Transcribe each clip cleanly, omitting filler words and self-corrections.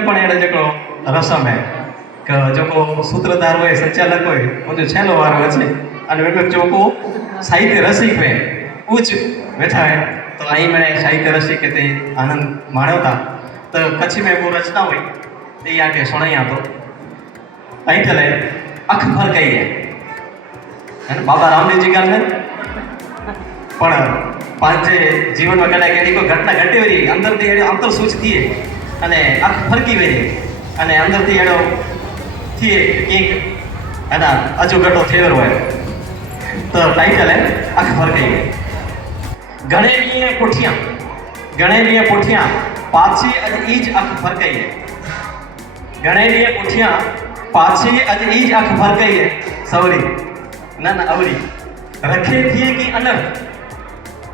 પણ એને જેકો રસમ હે કે જેકો સૂત્રધાર હોય સંચાલક હોય બધું છેલ્લો વાર હોય છે અને વેગો ચોકો સાહિત્ય રસિક હોય ઉચ્ચ બેઠા હે તો અહીં મેં સાહિત્ય રસિક તે આનંદ માણ્યો था तो कच्छ में वो रचना हुई तो यहाँ के सुनाया तो टाइटल है अख भर गई है बाबा रामदेव जी गाल પણ પાંચે જીવનમાં કદાચ એની કોઈ ઘટના ઘટી હોય અંદરથી એનો અંતર સૂચતી અને આંખ ફરકી વળી અને અંદરથી એનો થી કંઈક એના અજુગટો થયેલો હોય તો ટાઈટલ હે આંખ ફરકી ગઈ ગણેલીએ પોઠિયા પાછી અજ ઈજ આંખ ફરકાઈ હે ગણેલીએ પોઠિયા પાછી અજ ઈજ આંખ ફરકાઈ હે સવરી ના અવરી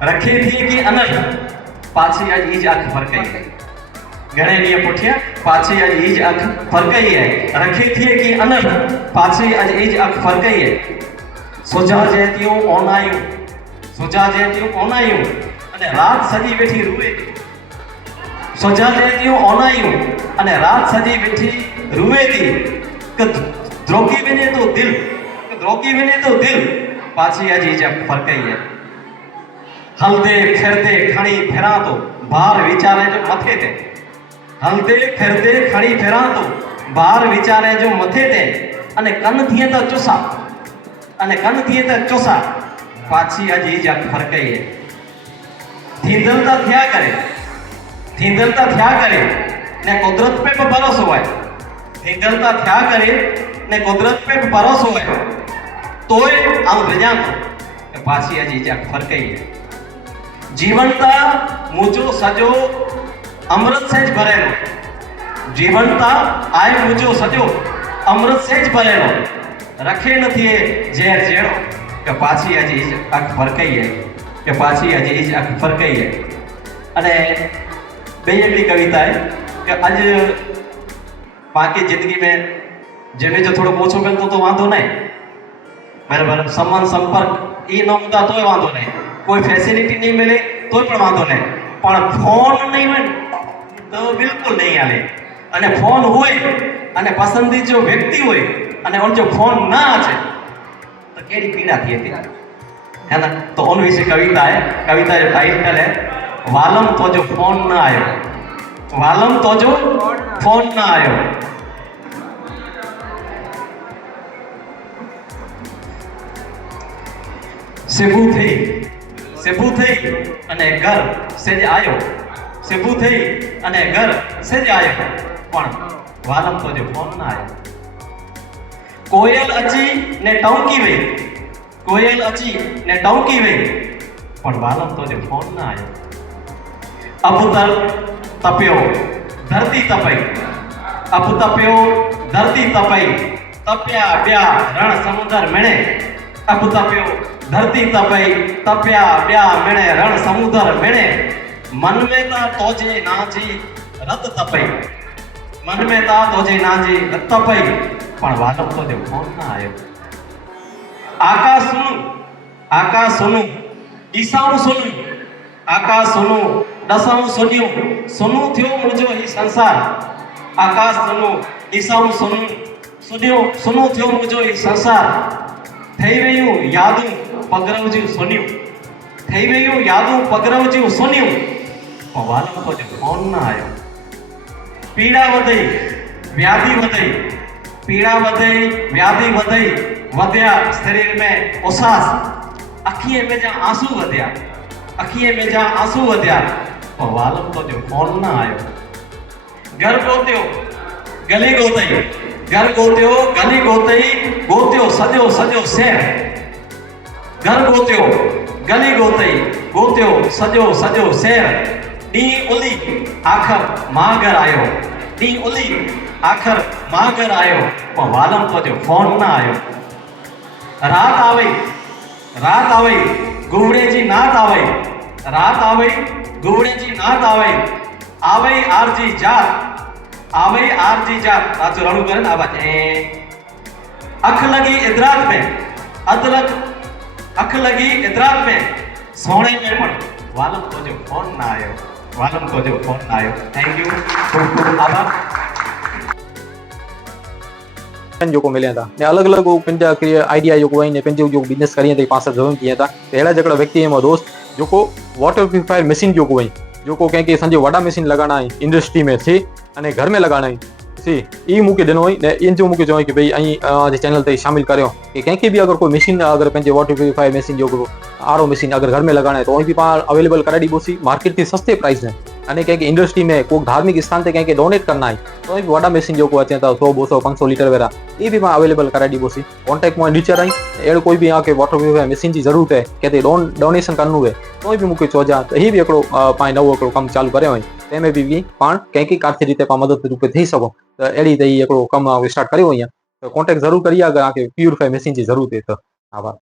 रखे थिए की अनर पाछी आज ईज आंख फरकाई है गणेलिए पुठिया पाछी आज ईज आंख फरकाई है रखे थिए की अनर पाछी आज ईज आंख फरकाई है सोजा जेतियों ओनायूं અને રાત સજી બેઠી રૂવે સોજા જેતિयों ओनायूं અને રાત સજી બેઠી રૂવે दी કે દ્રોકી વિને તો દિલ पाछी आज ईज आंख फरकाई है हलदे फिरदे खणी फेरा तो बार विचारे जो मथे ते हलदे फिरदे खणी फेरा तो बार विचारे जो मथे ते अने कन थिए तो चोसा पाछी आज ईज आंख फरकाई है धींदलता थया करे ने कुदरत पे भरोसो होय धींदलता थया करे ने कुदरत पे भरोसो होय तोय आम रजातो के पाछी आज ईज आंख फरकाई है जीवनता मुझो सजो अमृत सेज भरेलो जीवनता आय मुझो सजो अमृत सेज भरेलो रखे नथी जेर जेड़ो के पाछी आज ईज आंख फरकाई है के पाछी आज ईज आंख फरकाई है अने बेयली कविता है कि आज बाकी जिंदगी में जेने जो थोड़ो ओछो करतो तो वांधो नहीं बराबर सम्मान संपर्क ई न होता तोय वांधो नहीं कोई फैसिलिटी नहीं मिले तो पण वांधो नहीं पण फोन नहीं होय तो बिल्कुल नहीं आले अने फोन होय अने पसंदी जो व्यक्ति होय अने उन जो फोन ना आछे तो केडी पीड़ा थी थी है ना तो उन विषय कविता जो टाइटल है वालम तो जो फोन ना आयो सेबू थई अने घर सेज आयो सेबू थई अने घर सेज आयो पण वालम तो जो फोन ना आयो कोयल अची ने टौकी वे पण वालम तो जो फोन ना आयो अबतर तप्यो धरती तपई तप्या ब्या रण समुद्र मेणे अब तप्यो धरती तपई तप्या ब्या मेणे रण समुद्र मेणे मन में ता तोजे नाजी रत तपई पण वालम तो जो फोन ना आयो आकाश सुनु ईसाऊ सुनु आकाश सुनु दसाऊ सुनु थयो मुजो ही संसार आकाश सुनु ईसाऊ सुनु थयो मुजो ही संसार થઈ ગયું યાદું પગરવજ્યું સોન્યું પણ વાલમ તો જો ફોન ના આયો પીડા વધઈ વ્યાધિ વધઈ વધ્યા શરીર में उसास अखिए में जा आंसू વધ્યા પણ વાલમ તો જો ફોન ના આયો घर गोत्यो सजो शहर घर गोत्यो सजो शहर डी उली आखर मागर आयो पण वालम तो जो फोन ना आयो रात आवे गुवड़े जी नात आवे आवे आरजी जात पाछो रणु करे ने आवाज अख लगी इदराक में अदरक अख लगी इदराक में सोने में पण वालम तो जो फोन ना आयो वालम तो जो फोन ना आयो थैंक यू खूब खूब आभार जेको मिलिया था ने अलग अलग पंहिंजा आइडिया जेको आहिनि पंहिंजो जो बिज़नेस करिए था पास जॉइन किया था अहिड़ा जहिड़ा व्यक्ति आहिनि दोस्त जेको वाटर प्यूरिफायर मशीन जेको आहिनि जेको कंहिंखे असांजे वॾा मशीन लॻाइणा आहिनि इंडस्ट्री में थी अने घर में लॻाइणा आहिनि सी ई मूंखे ॾिनो हुई ने इन जो मूंखे चयो कि भई ऐं चैनल ते शामिल करियो कि कंहिंखे बि अगरि कोई मशीन अगरि पंहिंजे वाटर प्यूरिफायर मशीन जो आरो मशीन अगरि घर में लॻाइणा आहे त उहो बि पाण अवेलेबल कराए ॾीबोसीं मार्केट ते सस्ते प्राइस में अने कंहिंखे इंडस्ट्री में को धार्मिक स्थान ते कंहिंखे डोनेट करना आहे तो बि वॾा मशीन जेको अचे था 100 200 500 लीटर वारा ये भी मां अवेलेबल कराए ॾीबोसीं कॉन्टेक्ट में टीचर आई अहिड़ो कोई बि के वाटर प्यूरिफायर मशीन जी ज़रूरत है किथे डोनेशन करणो है तो बि मूंखे चइजां त हीउ बि हिकिड़ो पाण नओं हिकिड़ो कमु चालू करियो आहे तंहिंमें बि पाण कंहिंखे काथे रीते पाण मदद रूप थी सघूं त अहिड़ी त हीउ हिकिड़ो कमु स्टार्ट करियो आहे त कॉन्टेक्ट ज़रूरु करिए अगरि तव्हांखे प्यूरिफायर मशीन जी ज़रूरत है त आभार।